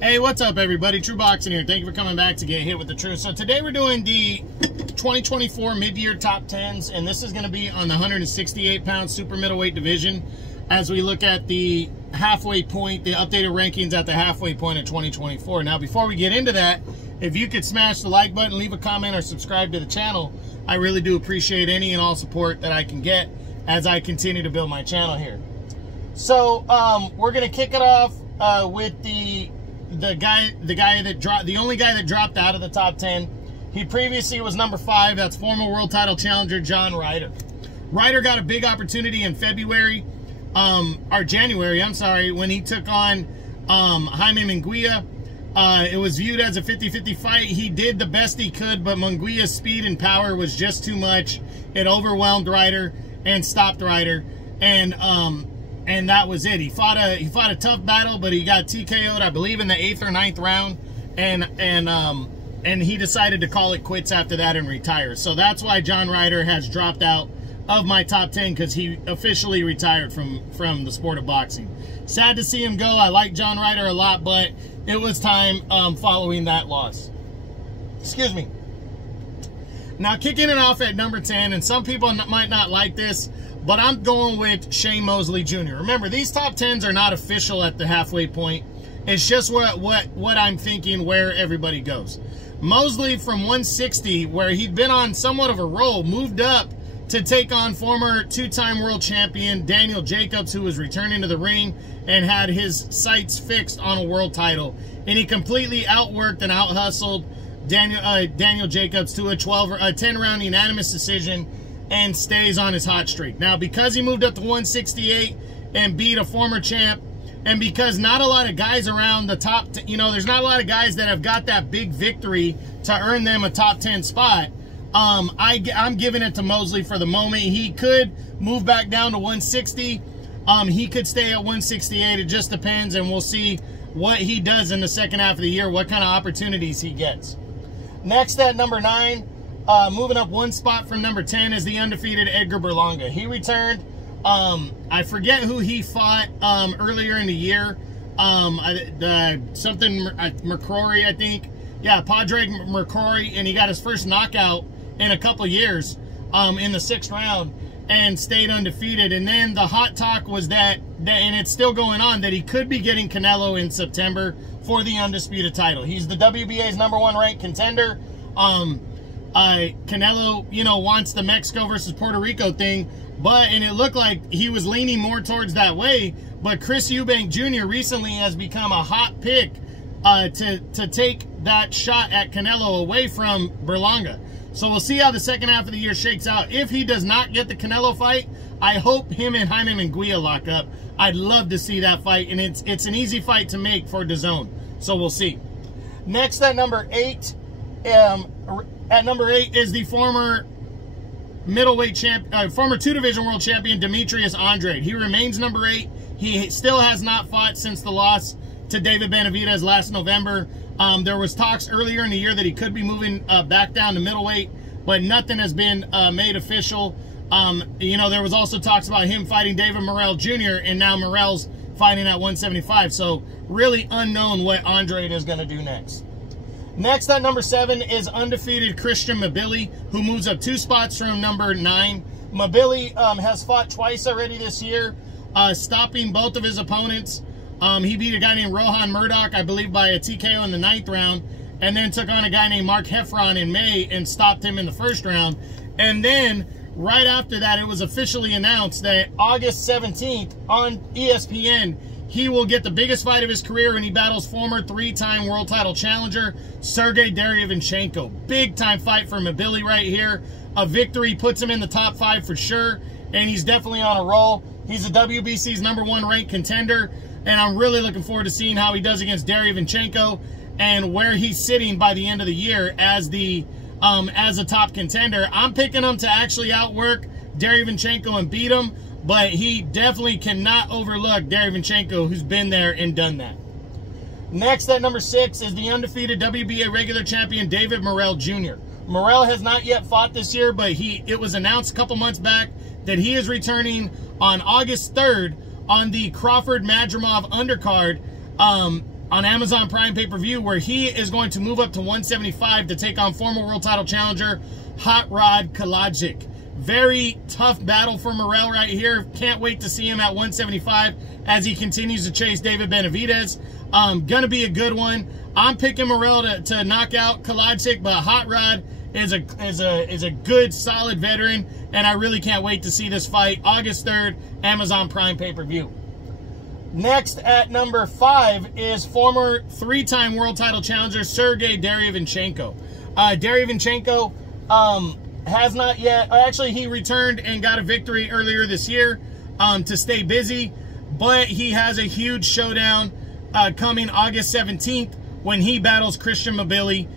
Hey, what's up, everybody? True Boxing here. Thank you for coming back to get hit with the truth. So today we're doing the 2024 mid-year top 10s, and this is going to be on the 168-pound super middleweight division as we look at the halfway point, the updated rankings at the halfway point of 2024. Now, before we get into that, if you could smash the like button, leave a comment, or subscribe to the channel, I really do appreciate any and all support that I can get as I continue to build my channel here. So we're going to kick it off with the only guy that dropped out of the top 10. He previously was number 5. That's former world title challenger John Ryder. Ryder got a big opportunity in January, I'm sorry, when he took on Jaime Munguia. It was viewed as a 50-50 fight. He did the best he could, but Munguia's speed and power was just too much. It overwhelmed Ryder and stopped Ryder, and that was it. He fought a tough battle, but he got TKO'd, I believe, in the 8th or 9th round, and he decided to call it quits after that and retire. So that's why John Ryder has dropped out of my top 10, because he officially retired from the sport of boxing. Sad to see him go. I like John Ryder a lot, but it was time following that loss. Excuse me. Now, kicking it off at number 10, and some people might not like this, but I'm going with Shane Mosley Jr. Remember, these top 10s are not official at the halfway point. It's just what I'm thinking where everybody goes. Mosley, from 160, where he'd been on somewhat of a roll, moved up to take on former two-time world champion Daniel Jacobs, who was returning to the ring and had his sights fixed on a world title. And he completely outworked and out-hustled Daniel Jacobs to a 10-round unanimous decision and stays on his hot streak. Now, because he moved up to 168 and beat a former champ, and because not a lot of guys around the top, there's not a lot of guys that have got that big victory to earn them a top 10 spot, I'm giving it to Mosley for the moment. He could move back down to 160. He could stay at 168. It just depends, and we'll see what he does in the second half of the year, what kind of opportunities he gets. Next at number 9, moving up one spot from number 10, is the undefeated Edgar Berlanga. He returned. I forget who he fought earlier in the year. McCrory, I think. Yeah, Padre McCrory, and he got his first knockout in a couple years in the 6th round and stayed undefeated. And then the hot talk was that, and it's still going on, that he could be getting Canelo in September for the undisputed title. He's the WBA's #1 ranked contender. Canelo, wants the Mexico versus Puerto Rico thing, and it looked like he was leaning more towards that way. But Chris Eubank Jr. recently has become a hot pick to take that shot at Canelo away from Berlanga. So we'll see how the second half of the year shakes out. If he does not get the Canelo fight, I hope him and Jaime Munguia lock up. I'd love to see that fight, and it's an easy fight to make for DAZN. So we'll see. Next at number 8, is the former middleweight former 2-division world champion Demetrius Andrade. He remains number 8. He still has not fought since the loss to David Benavidez last November. There was talks earlier in the year that he could be moving back down to middleweight, but nothing has been made official. There was also talks about him fighting David Morel Jr., and now Morel's fighting at 175. So really unknown what Andrade is going to do next. Next at number 7 is undefeated Christian Mabili, who moves up 2 spots from number 9. Mabili has fought twice already this year, stopping both of his opponents. He beat a guy named Rohan Murdoch, I believe, by a TKO in the 9th round, and then took on a guy named Mark Heffron in May and stopped him in the 1st round. And then right after that, it was officially announced that August 17th on ESPN, he will get the biggest fight of his career, and he battles former 3-time world title challenger Sergey Darchinyan. Big-time fight for Mabili right here. A victory puts him in the top 5 for sure, and he's definitely on a roll. He's the WBC's #1 ranked contender, and I'm really looking forward to seeing how he does against Darchinyan and where he's sitting by the end of the year as a top contender. I'm picking him to actually outwork Darchinyan and beat him, but he definitely cannot overlook Darchinyan, who's been there and done that. Next at number 6 is the undefeated WBA regular champion David Morel Jr. Morel has not yet fought this year, but it was announced a couple months back that he is returning on August 3rd on the Crawford Madrimov undercard on Amazon Prime pay-per-view, where he is going to move up to 175 to take on former world title challenger Hot Rod Kalajic. Very tough battle for Morel right here. Can't wait to see him at 175 as he continues to chase David Benavidez. Gonna be a good one. I'm picking Morel to knock out Kalajic, but Hot Rod is a good, solid veteran, and I really can't wait to see this fight. August 3rd, Amazon Prime pay-per-view. Next at number 5 is former 3-time world title challenger Sergey Darchinyan. Darchinyan has not yet, actually he returned and got a victory earlier this year to stay busy, but he has a huge showdown coming August 17th when he battles Christian Mabili.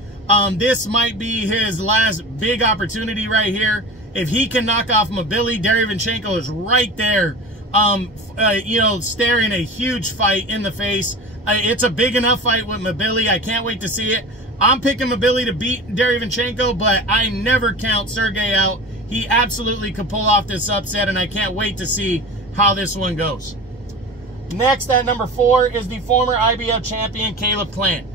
This might be his last big opportunity right here. If he can knock off Mabili, Darchinyan is right there, you know, staring a huge fight in the face. It's a big enough fight with Mabili. I can't wait to see it. I'm picking Mabili to beat Darchinyan, but I never count Sergey out. He absolutely could pull off this upset, and I can't wait to see how this one goes. Next at number 4 is the former IBF champion Caleb Plant.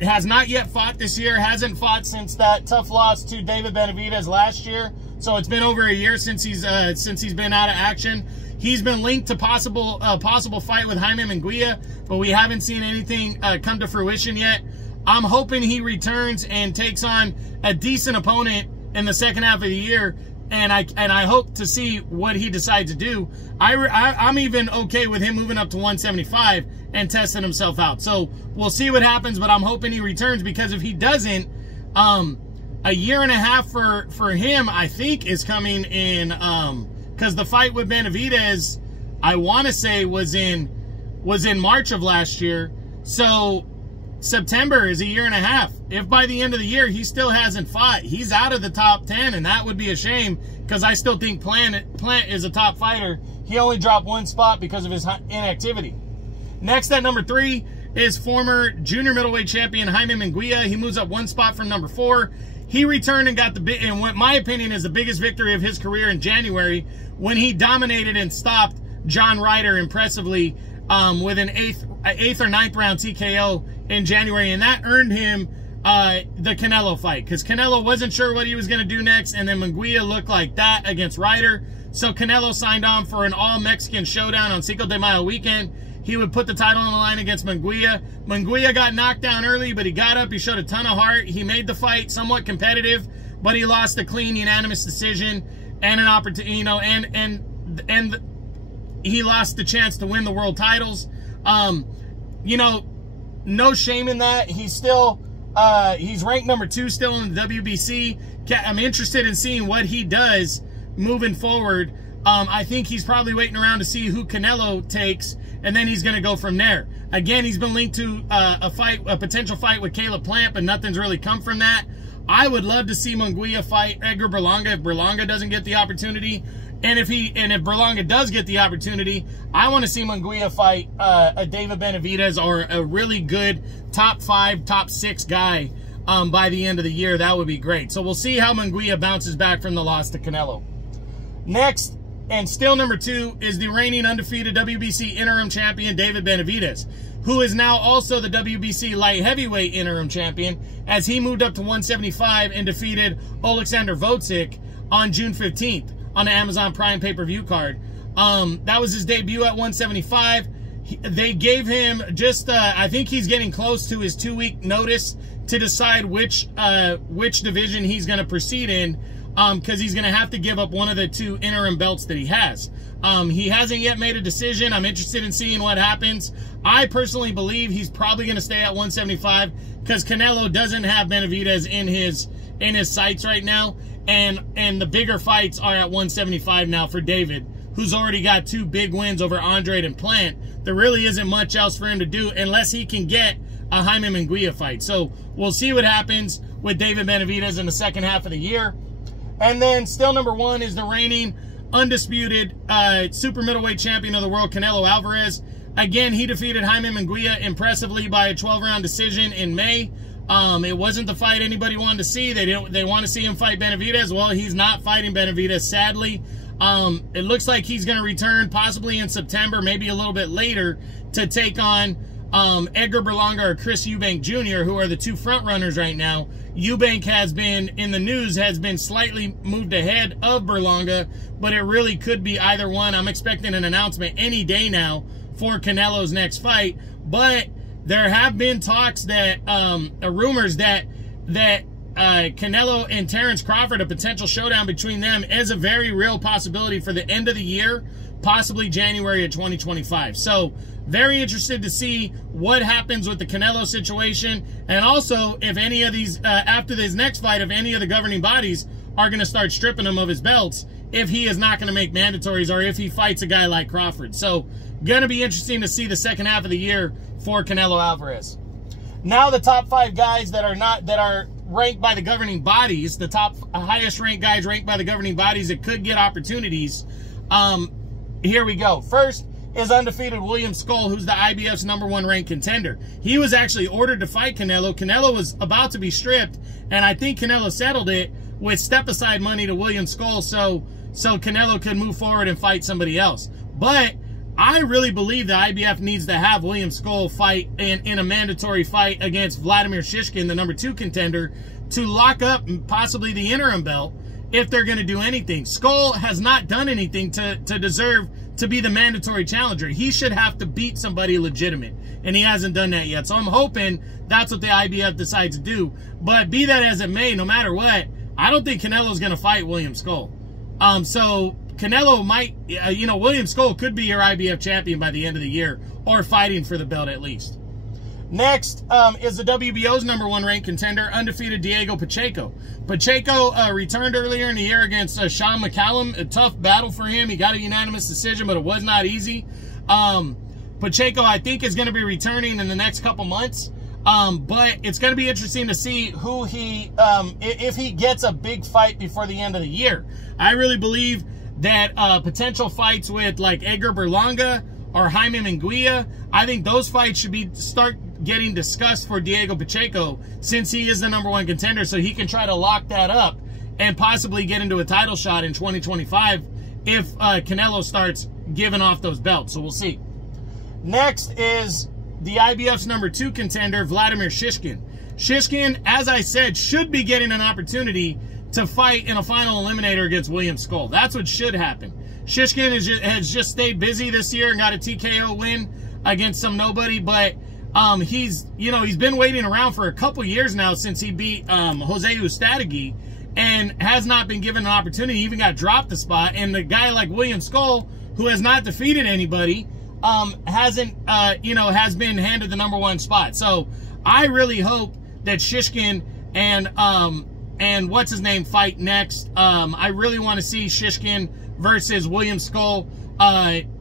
Has not yet fought this year, hasn't fought since that tough loss to David Benavidez last year. So it's been over a year since he's been out of action. He's been linked to possible fight with Jaime Munguia, but we haven't seen anything come to fruition yet. I'm hoping he returns and takes on a decent opponent in the second half of the year, and I hope to see what he decides to do. I'm even okay with him moving up to 175 and testing himself out. So we'll see what happens, but I'm hoping he returns, because if he doesn't, a year and a half for him, I think, is coming in, because the fight with Benavidez, I want to say, was in March of last year. So September is a year and a half. If by the end of the year he still hasn't fought, he's out of the top 10, and that would be a shame, because I still think Plant is a top fighter. He only dropped 1 spot because of his inactivity. Next at number 3 is former junior middleweight champion Jaime Munguia. He moves up 1 spot from number 4. He returned and got in what my opinion is the biggest victory of his career in January, when he dominated and stopped John Ryder impressively with an 8th or 9th round TKO in January, and that earned him the Canelo fight, because Canelo wasn't sure what he was going to do next, and then Munguia looked like that against Ryder. So Canelo signed on for an all-Mexican showdown on Cinco de Mayo weekend. He would put the title on the line against Munguia. Munguia got knocked down early, but he got up. He showed a ton of heart. He made the fight somewhat competitive, but he lost a clean, unanimous decision and an opportunity, you know, and he lost the chance to win the world titles. You know, no shame in that. He's still, he's ranked number 2 still in the WBC. I'm interested in seeing what he does moving forward. I think he's probably waiting around to see who Canelo takes, and then he's going to go from there. Again, he's been linked to a potential fight with Caleb Plant, but nothing's really come from that. I would love to see Munguia fight Edgar Berlanga if Berlanga doesn't get the opportunity. And if Berlanga does get the opportunity, I want to see Munguia fight a David Benavidez or a really good top 5, top 6 guy by the end of the year. That would be great. So we'll see how Munguia bounces back from the loss to Canelo. Next, and still number 2, is the reigning undefeated WBC interim champion David Benavidez, who is now also the WBC light heavyweight interim champion, as he moved up to 175 and defeated Oleksandr Votzik on June 15th on the Amazon Prime pay-per-view card. That was his debut at 175. They gave him just, I think he's getting close to his 2-week notice to decide which division he's going to proceed in, because he's going to have to give up one of the 2 interim belts that he has. He hasn't yet made a decision. I'm interested in seeing what happens. I personally believe he's probably going to stay at 175, because Canelo doesn't have Benavidez in his sights right now, and the bigger fights are at 175 now for David, who's already got 2 big wins over Andrade and Plant. There really isn't much else for him to do unless he can get a Jaime Munguia fight. So we'll see what happens with David Benavidez in the second half of the year. And then still number 1 is the reigning undisputed super middleweight champion of the world, Canelo Alvarez. Again, he defeated Jaime Munguia impressively by a 12-round decision in May. It wasn't the fight anybody wanted to see. They want to see him fight Benavidez. Well, he's not fighting Benavidez, sadly. It looks like he's going to return possibly in September, maybe a little bit later, to take on Edgar Berlanga or Chris Eubank Jr., who are the two front runners right now. Eubank has been, in the news, has been slightly moved ahead of Berlanga, but it really could be either one. I'm expecting an announcement any day now for Canelo's next fight, but there have been talks that, rumors that Canelo and Terrence Crawford, a potential showdown between them, is a very real possibility for the end of the year, possibly January of 2025. So very interested to see what happens with the Canelo situation, and also if any of these, after this next fight, if any of the governing bodies are going to start stripping him of his belts, if he is not going to make mandatories, or if he fights a guy like Crawford. So going to be interesting to see the second half of the year for Canelo Alvarez. Now the top 5 guys that are ranked by the governing bodies, the top highest ranked guys ranked by the governing bodies that could get opportunities. Here we go. First is undefeated William Skull, who's the IBF's #1 ranked contender. He was actually ordered to fight Canelo. Canelo was about to be stripped, and I think Canelo settled it with step-aside money to William Skull so Canelo could move forward and fight somebody else. But I really believe the IBF needs to have William Skull fight in a mandatory fight against Vladimir Shishkin, the #2 contender, to lock up possibly the interim belt if they're going to do anything. Skull has not done anything to deserve to be the mandatory challenger. He should have to beat somebody legitimate, and he hasn't done that yet. So I'm hoping that's what the IBF decides to do. But be that as it may, no matter what, I don't think Canelo's going to fight William Skull. So Canelo might, William Skull could be your IBF champion by the end of the year, or fighting for the belt at least. Next is the WBO's #1 ranked contender, undefeated Diego Pacheco. Pacheco returned earlier in the year against Sean McCallum. A tough battle for him. He got a unanimous decision, but it was not easy. Pacheco, I think, is going to be returning in the next couple months. But it's going to be interesting to see who if he gets a big fight before the end of the year. I really believe that potential fights with like Edgar Berlanga or Jaime Munguia, I think those fights should start getting discussed for Diego Pacheco, since he is the #1 contender, so he can try to lock that up and possibly get into a title shot in 2025 if Canelo starts giving off those belts. So we'll see. Next is the IBF's #2 contender, Vladimir Shishkin. Shishkin, as I said, should be getting an opportunity to fight in a final eliminator against William Skull. That's what should happen. Shishkin has just stayed busy this year and got a TKO win against some nobody, but he's been waiting around for a couple years now since he beat Jose Ustadegui, and has not been given an opportunity. He even got dropped the spot, and the guy like William Skull, who has not defeated anybody, has been handed the #1 spot. So I really hope that Shishkin and what's his name fight next. I really want to see Shishkin versus William Skull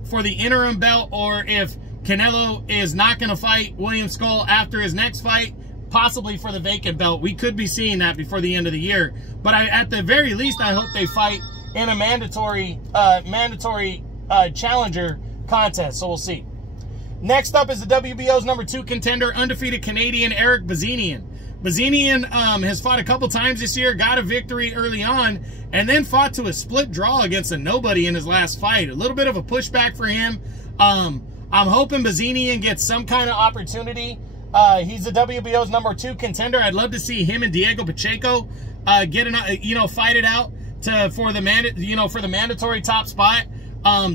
for the interim belt, or if Canelo is not going to fight William Skull after his next fight, possibly for the vacant belt. We could be seeing that before the end of the year. But at the very least, I hope they fight in a mandatory challenger contest. So we'll see. Next up is the WBO's #2 contender, undefeated Canadian Eric Bazini. Bazini has fought a couple times this year, got a victory early on, and then fought to a split draw against a nobody in his last fight. A little bit of a pushback for him. I'm hoping Bazini gets some kind of opportunity. He's the WBO's #2 contender. I'd love to see him and Diego Pacheco fight it out for the mandatory top spot.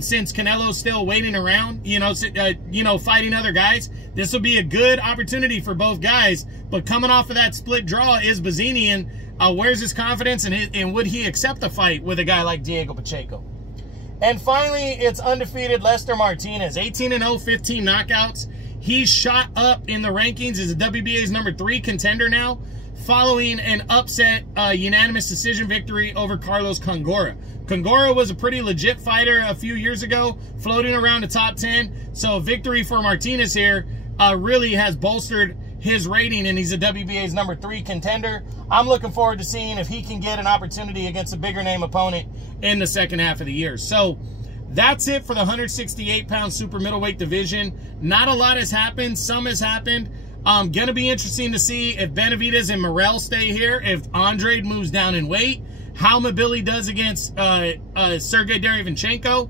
Since Canelo's still waiting around, fighting other guys, this will be a good opportunity for both guys. But coming off of that split draw is Bazini, and where's his confidence, and would he accept a fight with a guy like Diego Pacheco? And finally, it's undefeated Lester Martinez, 18-0, 15 knockouts. He's shot up in the rankings as a WBA's #3 contender now, following an upset unanimous decision victory over Carlos Congora. Congora was a pretty legit fighter a few years ago, floating around the top 10. So a victory for Martinez here really has bolstered his rating, and he's a WBA's #3 contender. I'm looking forward to seeing if he can get an opportunity against a bigger name opponent in the second half of the year. So that's it for the 168-pound super middleweight division. Not a lot has happened. Some has happened. Gonna be interesting to see if Benavidez and Morel stay here, if Andrade moves down in weight, how Mabili does against Sergey Darchinyan,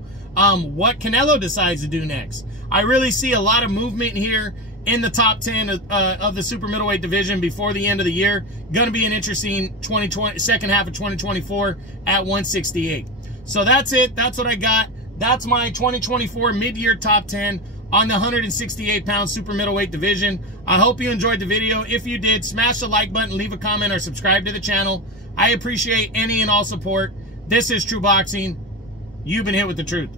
what Canelo decides to do next. I really see a lot of movement here in the top 10 of the super middleweight division before the end of the year. Going to be an interesting second half of 2024 at 168. So that's it. That's what I got. That's my 2024 mid-year top 10 on the 168-pound super middleweight division. I hope you enjoyed the video. If you did, smash the like button, leave a comment, or subscribe to the channel. I appreciate any and all support. This is True Boxing. You've been hit with the truth.